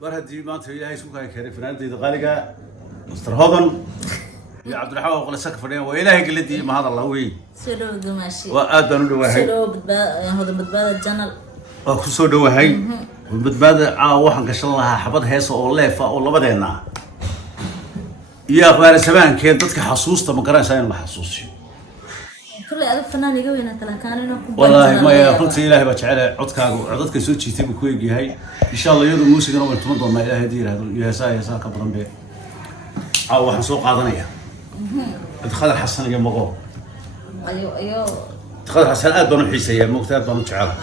برهدي ما تهي هاي سوكا كاري فنانتي دقالقة مستر هضن يا عبد الرحمن وقل سقف اليوم وإلهي قلتي ما هذا الله وي سلو دماشي وآدم له هاي سلو هذا بدبادة الجنل أخصو دو هاي بدبادة وحن كشل الله حبض هيس أو ليفا أو لبدينا يا أخبار سبان كان تدك حصوص ما كان ساين ما حصوصي كل هذا فنان يقوي أنا كان والله ما قلت إلهي بتشعله عضتك سوتش تبي كويجي هاي إن شاء الله يوم الموسيقى نوم تمضوا ما إلهي دير هذا يا سا كبرن به أو حنسوق عضنية دخل الحسن يوم مغو أيوه دخل الحسن أدبن حيسية مكتئب بن شعره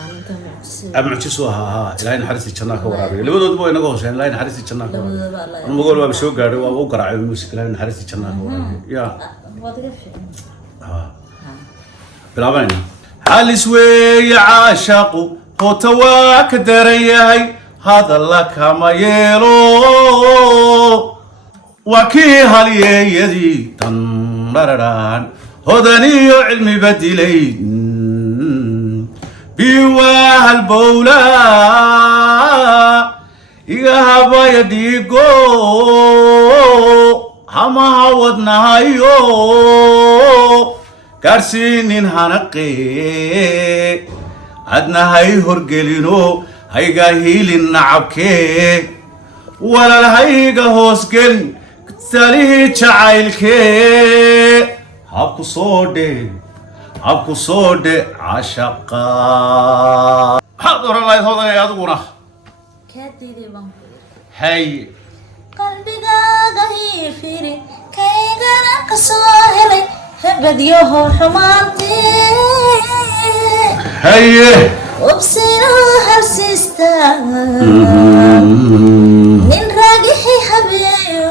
أبى معتسوها ها إلهي نحرسي جناك ورابي اللي بدو دبوا ينقوش إلهي نحرسي جناك أنا بقول ما بسوق قاري وأقرأ الموسيقى إلهي نحرسي جناك ورابي يا بلابين هل سوي عاشق قطواك درياي هذا لك ما يلو وكي هل يدي تنرران هدني علمي بدلين بيواه البولا إيهابا يديقو هما عودنا هايو كارسين هنقي عدنا هاي هرقلينو هاي قاهيل النعبكي ولا الهاي قهوسكن كتاليه شعايلكي هابكو صودي عشقا حاضر الله يتوضى يا دورة كاتي دي بان هاي قلبي قاقهي فيري كي قلق صاهري هبديوه حمانتي هاي وبصيروا هرسيستا من راقحي حبيبي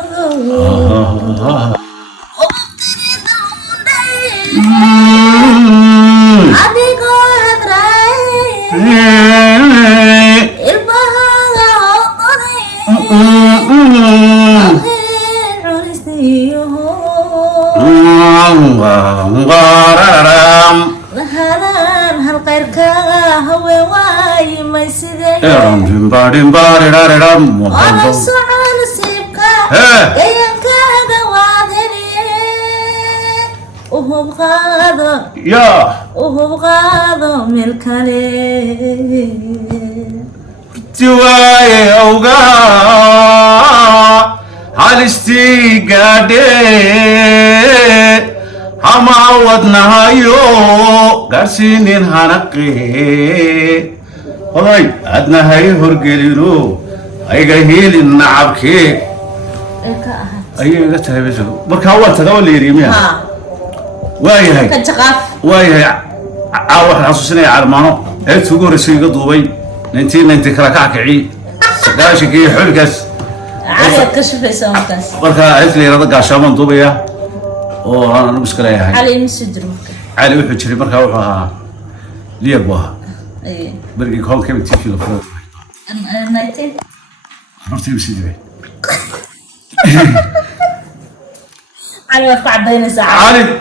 وبطري ضموني عديقو هدراي البهاء عطني أخير عرسيوه هلان هالقيرك هو واي ما يسدي أنا سعال سيبك كيانك دوادني وهو بغاضو ملكالي تواي أوغا هالستي قادي هما عودنا هايو قاسينين هنقي هاي عدنا هاي هرقلينو هاي قاهيل النعبكي أي قتها بيسو بركا أول تقول لي ريميا واي هاي كنتقاف واي هاي عاوح حسوسنا عرمانو هاي تقول رسيقة دوبي ننتي كراكاكعي سقاشكي حلقس عاد كشف يسومكاس بركا قلت لي رضا قاشامان دوبيا أنا مشكلة يا هاي علي مسدرو علي وحنا شري مركا وحنا لي أبوها أي برجع كم كم تيجي لفوق أنا نايتين عرفتي بسيدي علي وقع بين ساعة علي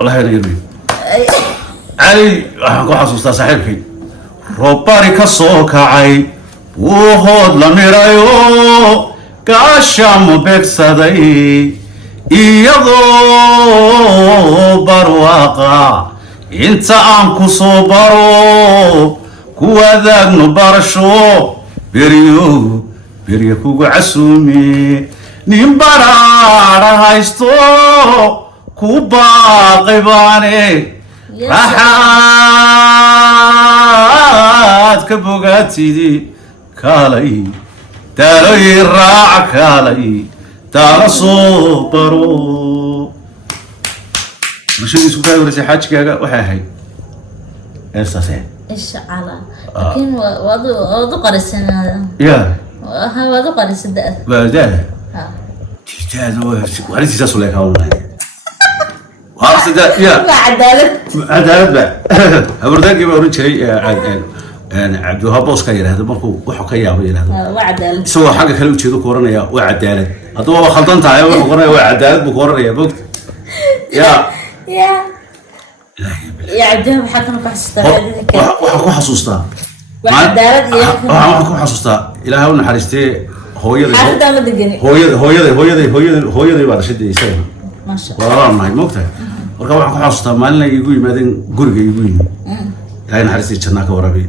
والله يا قلبي علي أنا حاسس صاحبك روباري كسوك عاي وهود لميرايو كاشام بكسداي iyadoo barwaaqa inta aan ku soo baro ku wadaagno barasho beryo kugu casuumi nin baraara haysto ku baaqay baane raxaad ka bogaatidi kaalay daaloy raac kaalay تعال صوبرو مش اللي سوكا ولا شي حاجه كذا وحاهي اساسا ايش على لكن وضو قرص هذا يا ها وضو قرص ده بعدها ها تجازو ولا تجازو لك والله وعرفت ده يا عدالة بقى هبردك يبقى شيء يعني عبد الوهاب بوس كان يراهد مركو وحو كيابو يراهد وعدالة سو حاجه كلو جيدو كورنيا وعدالة هذا هو خلطان تاعي وقرنيا وعدالة بكورنيا بوقت يا عبد الوهاب حكم كحسوستا وحكو حسوستا وعدالة وحكو حسوستا إلهي ونحرستي حافظة ما دقني hooyadii baa dhashay isagana ما شاء الله walaal nahay moogtahay marka waxaan ku xasuustaa maalin ay igu yimaadeen guriga igu yimid ilaahay naxariistii jannaa ka waraabi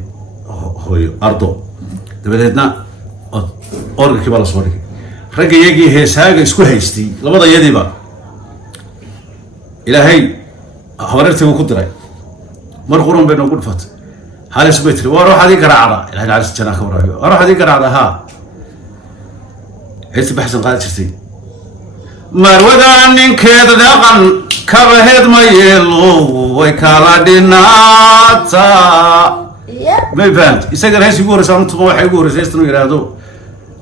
hooyo ardo dabadeedna orgakii baa la soo dhigay ragga iyagii heesaaga isku haystay labada iyadiiba ilaahay habareertii uu ku diray mar qurun bay noogu dhufatay halis bay tiri war waxaad ii garaacda ilaahay naxariistii jannaa ka waraabi war waxaad ii garaacda haa heesti baxsan qaadi jirtay marwada ninkeeda dhaqan kabaheed ma yeelo way kala dhinaataa ما فهمت يسجل هاي سيقول رسالة طبعا حيقول رسالة إنه يرادو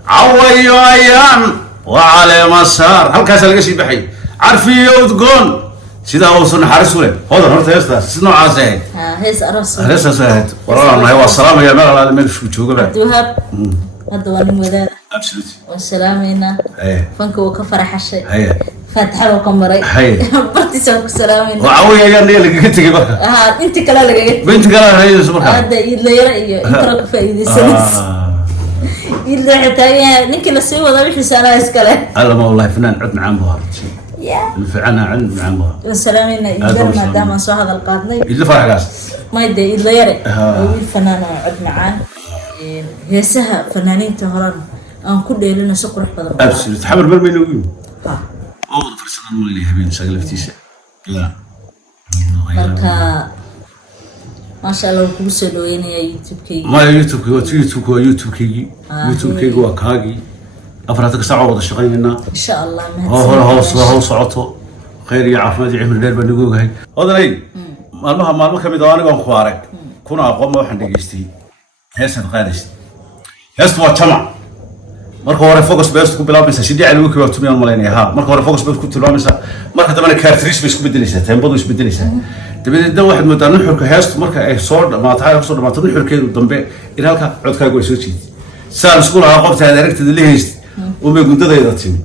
عوي أيام وعلى مسار هل كاس القشي بحي عارفي يوتقون سيدا وصلنا حارس ولا هذا هرت هسه سنو عزاهد هيس أرسل هسه سهد والله ما هو السلام يا مال على من شو قبل دوهاب هذا واني مدار أبسلوت والسلام هنا إيه فانك وكفر حشي هي فاتحة وكمري هي برتي سوق السلام هنا وعوي أيام اللي قلت لك بقى انت كلا لقيت بنت قال هي سبحان هذا يلا يرى يترك فايدة سنس يلا حتى نك لسوي وضع مش سنة إسكاله الله ما والله فنان عد معاه بهار يا الفعنا عند معاه بهار والسلام هنا يقدر ما دام صح هذا القاضي اللي فرح قاس ما يدري يلا يرى الفنان عد معاه هي سها فنانين تهران أنا كل لنا سكر حبض أبسلوت حمر بالمين وين أول فرصة اللي هبين شغلة فتيشة لا marka maasha Allah ku soo dhaweynaya YouTube-kayga ما YouTube-kayga waa kaagi afraadka saac wada shaqeynayna insha Allah هو socoto khayr iyo caafimaad iyo cimri dheer baan ugu ogahay odanay maalmo kamid ah aniga aan ku arag kuna aqoon waxaan dhageystay heesan qaadis heestu waa jamac marka hore focus base ku bilaabmaysa sidii aan ugu koob tumiyaan maleynaya ha marka hore focus base ku tilmaamaysa marka dambana characteristics bay isku bedelaysaa tempodu isku bedelaysaa dabadeed waxaad moodaa nuxurka heestu marka ay soo dhamaato nuxurkeedu dambe in halka codkaagu ay soo jiiday saan isku lahaa qofta aad aragtida la heystay oo may gundadayda timi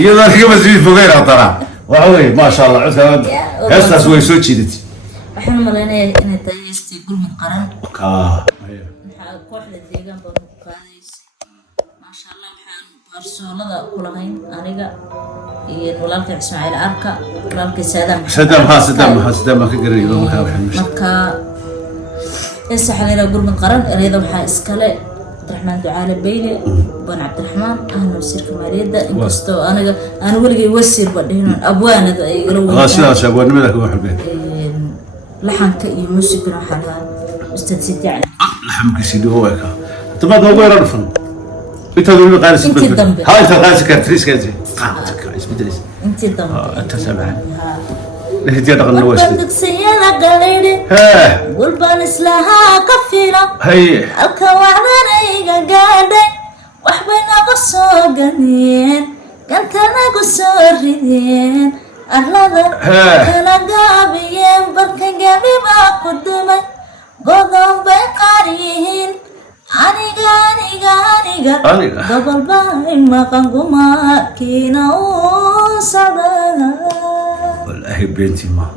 iyadoo adiga masjid fogeyn atara waxa weeye ma sha Allah codkaaga heestaas way soo jiidatay waxaan maleynayaa inay tahay heestii gurmud qaran ka maxaa kooxda deegaan baa ku qaadaysa maasha Allah waxaan barsoolada ku lahayn aniga iyo walaalka Ismaaciil Arka walaalka Saddam ka garanayo marka heesta xaleena gurmud qaran ereyada waxaa iskale Abdurrahmaan Ducaale Beyle baan Abdurrahmaan ahna wasiirka maaliyadda inkastoo aniga weligay wasiir badhinan abwaanada ay igala weydiiyeen sidaas abwaanimada ku xubeen laxanka iyo muusigana waxaa lahaa ustaad Sidi Cali laxanka Sidi oo ka tabaad noogu yeeran fan inta dawladda qaadaysa ha inta qaadaysa characteristics isbedelis intii dambe انت سامع هدي دقنا واسد بدك سياله قليله قلبان اسلها كفيله هي الكوعدنا يقاده وحبنا قصوقين كنت انا قصورين أهلا أنا قابيين برك قابي ما قدمت قضوا بقاريين aniga gobol baan maqan kuma kiina oo sabana wallahi benti ma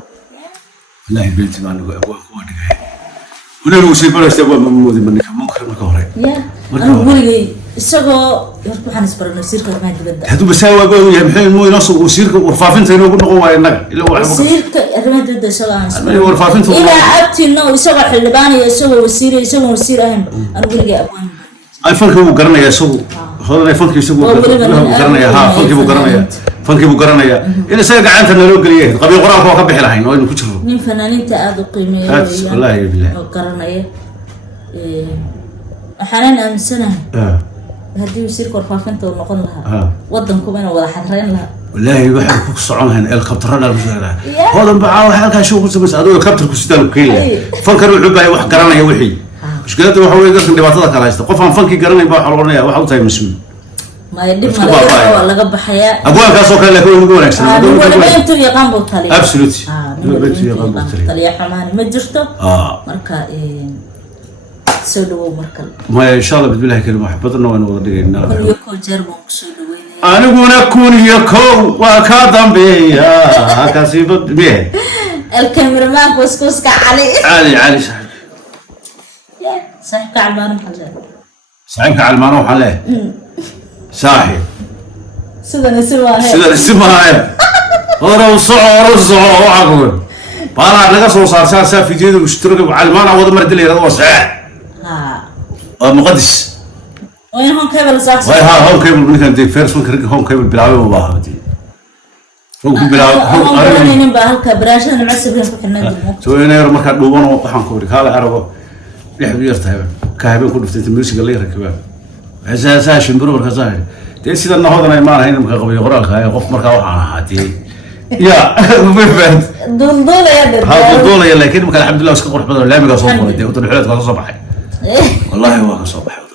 nagu abwaa ku dhigay walaal uu sheebay sabab mamoodi manka munkar marka hore ana weligay isagoo waxaan isbarnay sirka ma dibadda haduu basaawa baa yahay maxay muu inoo soo sirka warfaafinta inoo ku noqon waayo naga ila wax sirka arrimada dad isagaa warfaafinta ila abtino isagoo xildhibaan iyo isagoo wasiir ahayn ana weligay abwaan فانكي بو غرانيا سو هودن فانكي سو غرانيا ها فانكي بو غرانيا إن سير غعنتا نلو غليه قبي قران كو كبخي لهين oo inu ku jiro nin fanaaniinta aad u qiimeeyo wallahi billahi oo garanaya waxaan aaminsanahay hadii wasiirka warfaafinta uu noqon lahaa wadanku inuu wada xadreyn lahaa wallahi waxa ku soconayn helicopterada lagu sheegaa hoodan baa halka shuu ku sameeyay adoo helicopter ku sidaan keenay fankar wuxuu baahay wax garanaya wixii مشكلته waxa weeye dadka dhibaatada kala haysta qof aan fanki garanay baa xaloonayaa waxa uu tahay mas'uul ma yadib ma laga baxaya abwaankaas oo kale ugu wanaagsan walaalayntu yaqaan buu taliya absolutely walaalayntu yaqaan buu taliya xamaani ma jirto marka soo dhawow marka ma insha Allah bidilaahi kaliya maxbadna waan wada dhigaynaa iyo ko jarbo soo dhaweynaa aniguna kun iyo ko waa ka dambeeya hakasiibad bee الكاميرمان كوسكوس كعلي علي صاحبك علمان وحلاه صاحبك علمان وحلاه saaxib sidan isimaaya hore u soco waxaa kuwan baalaa naga soo saarsaa fiidiyada mushtaraga calmaana wada mar dilay waa sax waa muqaddis way home cable sax way home cable ninkan de first one home cable bilaabay ma baaha badii ku bilaabay nin baa halka baraashada macasibkan ku xirnaa dib soo inay marka dhuubano waxaan ku wari kala arago lix biyartahay ka habeen ku dhuftay music la rakibaa asaasa shimbiro marka saar de sida nahodan ay maanahay marka qabiyo qoraalka ay qof marka waxaan ahaatay ya mafahad dulduulaya laakiin marka alxamdulillah iska qurux badan laamiga soo qoray de wadada xilad ka soo baxay wallahi waa ka soo baxay